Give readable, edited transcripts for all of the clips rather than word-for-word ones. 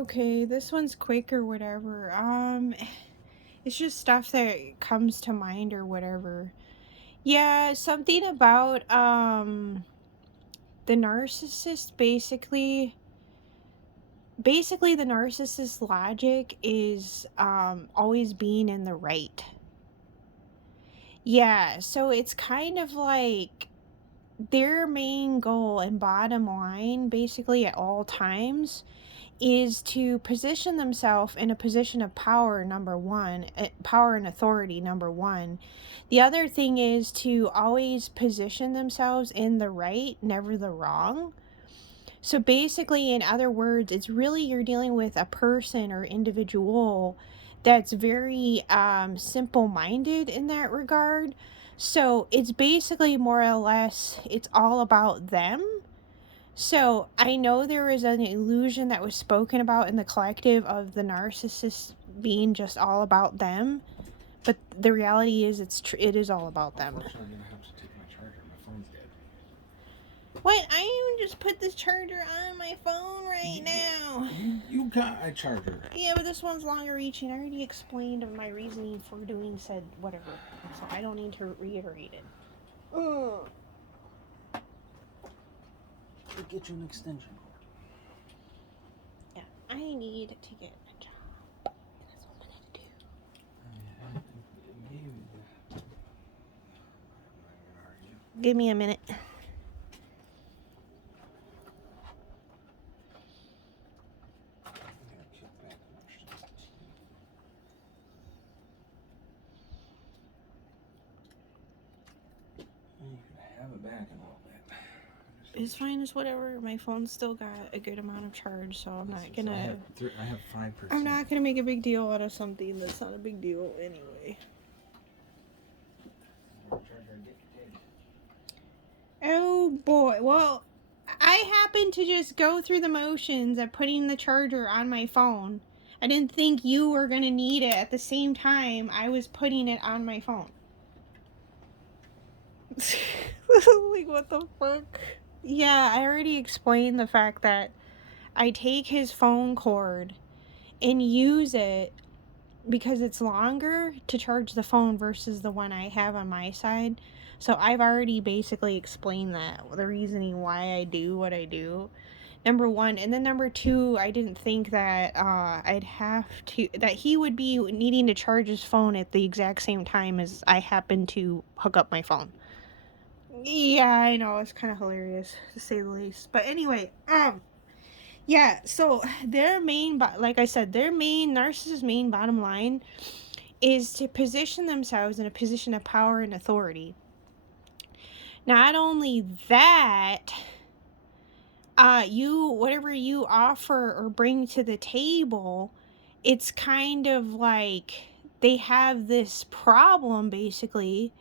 Okay, this one's quick or whatever. It's just stuff that comes to mind or whatever. Yeah, something about the narcissist basically the narcissist logic is always being in the right. Yeah, so it's kind of like their main goal and bottom line basically at all times is to position themselves in a position of power, number one, power and authority, number one. The other thing is to always position themselves in the right, never the wrong. So basically, in other words, it's really you're dealing with a person or individual that's very simple minded in that regard. So it's basically more or less, it's all about them. So I know there is an illusion that was spoken about in the collective of the narcissist being just all about them, but the reality is it is all about them. Unfortunately, I'm gonna have to take my charger. My phone's dead. What? I even just put this charger on my phone right now. You got a charger. Yeah, but this one's longer reaching. I already explained my reasoning for doing said whatever, so I don't need to reiterate it. Should get you an extension cord. Yeah, I need to get a job. That's what I need to do. Give me a minute. Have it back in a little bit. It's fine, it's whatever. My phone's still got a good amount of charge, so I'm not gonna. I have 5%. I'm not gonna make a big deal out of something that's not a big deal anyway. Oh boy. Well, I happened to just go through the motions of putting the charger on my phone. I didn't think you were gonna need it at the same time I was putting it on my phone. Like, what the fuck? Yeah, I already explained the fact that I take his phone cord and use it because it's longer to charge the phone versus the one I have on my side. So I've already basically explained that, the reasoning why I do what I do. Number one. And then number two, I didn't think that that he would be needing to charge his phone at the exact same time as I happen to hook up my phone. Yeah, I know, it's kind of hilarious to say the least. But anyway, yeah, so like I said, their main narcissist main bottom line is to position themselves in a position of power and authority. Not only that, whatever you offer or bring to the table, it's kind of like they have this problem basically,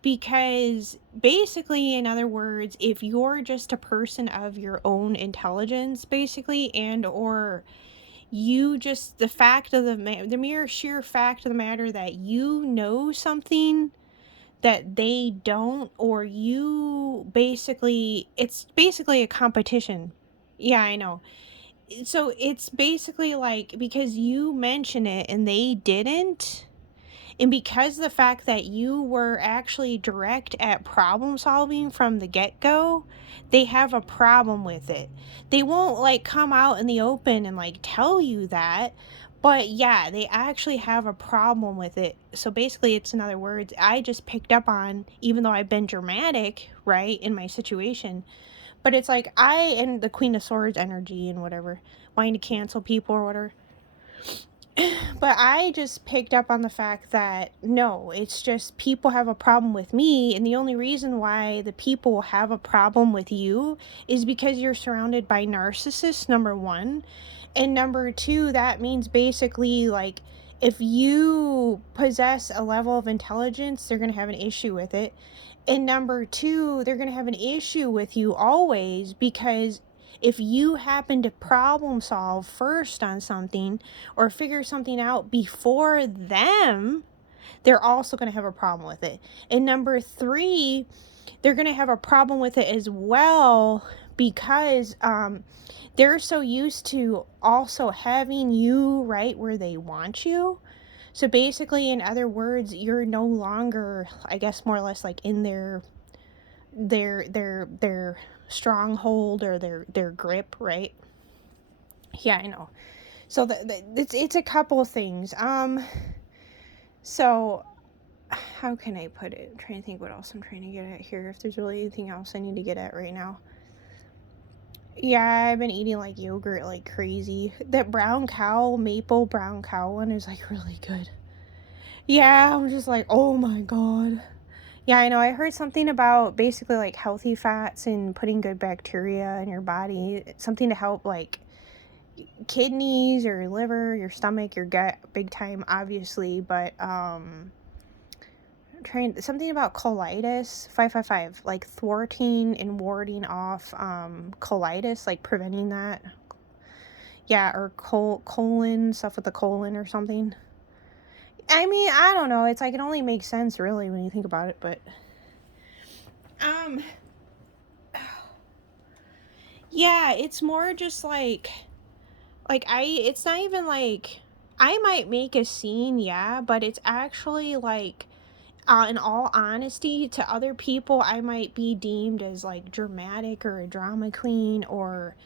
because basically, in other words, if you're just a person of your own intelligence basically, and or you just, the fact of the mere sheer fact of the matter that you know something that they don't, or you basically, it's basically a competition. Yeah, I know. So it's basically like, because you mention it and they didn't, and because the fact that you were actually direct at problem solving from the get-go, they have a problem with it. They won't like come out in the open and like tell you that, but yeah, they actually have a problem with it. So basically, it's, in other words, I just picked up on, even though I've been dramatic, right, in my situation, but it's like and the Queen of Swords energy and whatever, wanting to cancel people or whatever. But I just picked up on the fact that no, it's just people have a problem with me, and the only reason why the people have a problem with you is because you're surrounded by narcissists, number one. And number two, that means basically, like, if you possess a level of intelligence, they're going to have an issue with it. And number two, they're going to have an issue with you always, because if you happen to problem solve first on something or figure something out before them, they're also going to have a problem with it. And number three, they're going to have a problem with it as well because they're so used to also having you right where they want you. So basically, in other words, you're no longer, I guess, more or less like in their stronghold or their grip, right? Yeah, I know. So it's a couple of things. So how can I put it? I'm trying to think what else I'm trying to get at here. If there's really anything else I need to get at right now. Yeah, I've been eating like yogurt like crazy. That brown cow, maple brown cow one is like really good. Yeah, I'm just like, oh my god. Yeah, I know. I heard something about basically like healthy fats and putting good bacteria in your body. Something to help like kidneys or liver, your stomach, your gut, big time, obviously. But trying something about colitis, 555, like thwarting and warding off colitis, like preventing that. Yeah, or colon stuff with the colon or something. I mean, I don't know. It's like it only makes sense really when you think about it, but um yeah, it's more just like it's not even like I might make a scene, yeah, but it's actually like in all honesty, to other people, I might be deemed as like dramatic or a drama queen or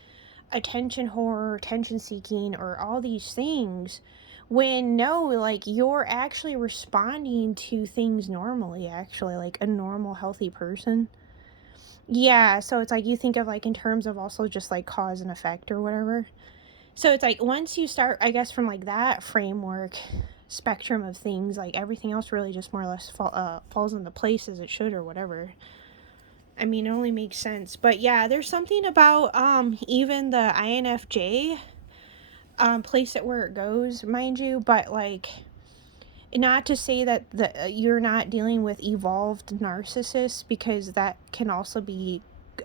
attention whore, attention seeking, or all these things. When no, like you're actually responding to things normally, actually, like a normal, healthy person. Yeah, so it's like you think of like in terms of also just like cause and effect or whatever. So it's like once you start, I guess, from like that framework spectrum of things, like everything else really just more or less falls into place as it should or whatever. I mean, it only makes sense. But yeah, there's something about even the INFJ place it where it goes, mind you, but like not to say that you're not dealing with evolved narcissists, because that can also be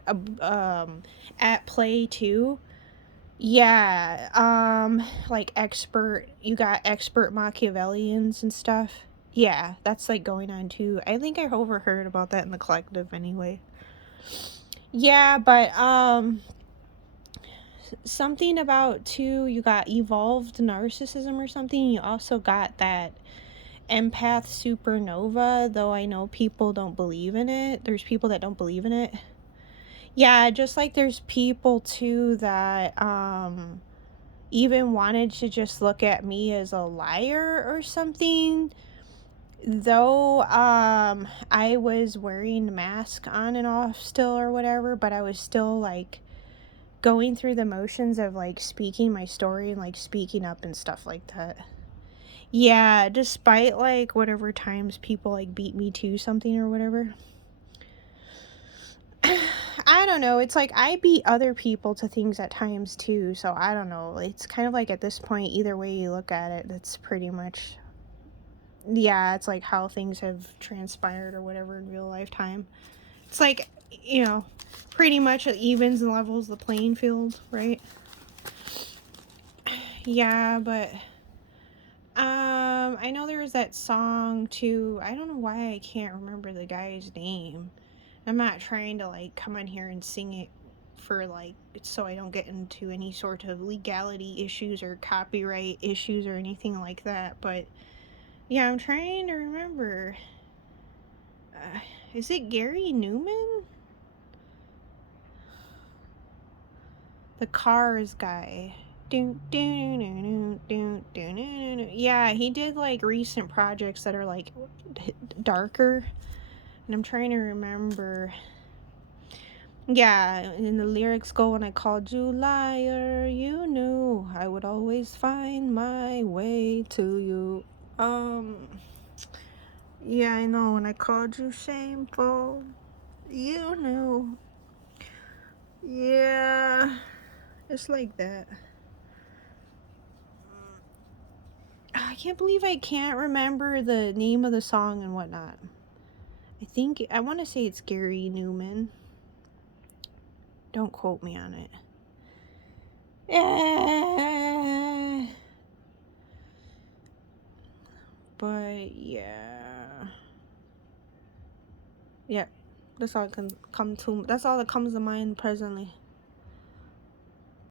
at play too. Yeah, like expert, you got expert Machiavellians and stuff. Yeah, that's like going on too. I think I overheard about that in the collective anyway. Yeah, but something about too, you got evolved narcissism or something. You also got that empath supernova, though I know people don't believe in it. There's people that don't believe in it. Yeah, just like there's people too that even wanted to just look at me as a liar or something, though I was wearing a mask on and off still or whatever, but I was still like going through the motions of like speaking my story and like speaking up and stuff like that. Yeah, despite like whatever times people like beat me to something or whatever. I don't know. It's like I beat other people to things at times too, so I don't know. It's kind of like at this point, either way you look at it, that's pretty much, yeah, it's like how things have transpired or whatever in real lifetime. It's like, you know, pretty much it evens and levels the playing field, right? Yeah, but I know there was that song too. I don't know why I can't remember the guy's name. I'm not trying to like come on here and sing it for like so I don't get into any sort of legality issues or copyright issues or anything like that, but yeah, I'm trying to remember. Uh, is it Gary Newman? The Cars guy. Yeah, he did like recent projects that are like darker, and I'm trying to remember. Yeah, and the lyrics go, when I called you liar, you knew I would always find my way to you. Yeah, I know, when I called you shameful, you knew. Yeah, it's like that. I can't believe I can't remember the name of the song and whatnot. I think, I want to say it's Gary Newman. Don't quote me on it. But yeah. Yeah. That's all that comes to mind presently.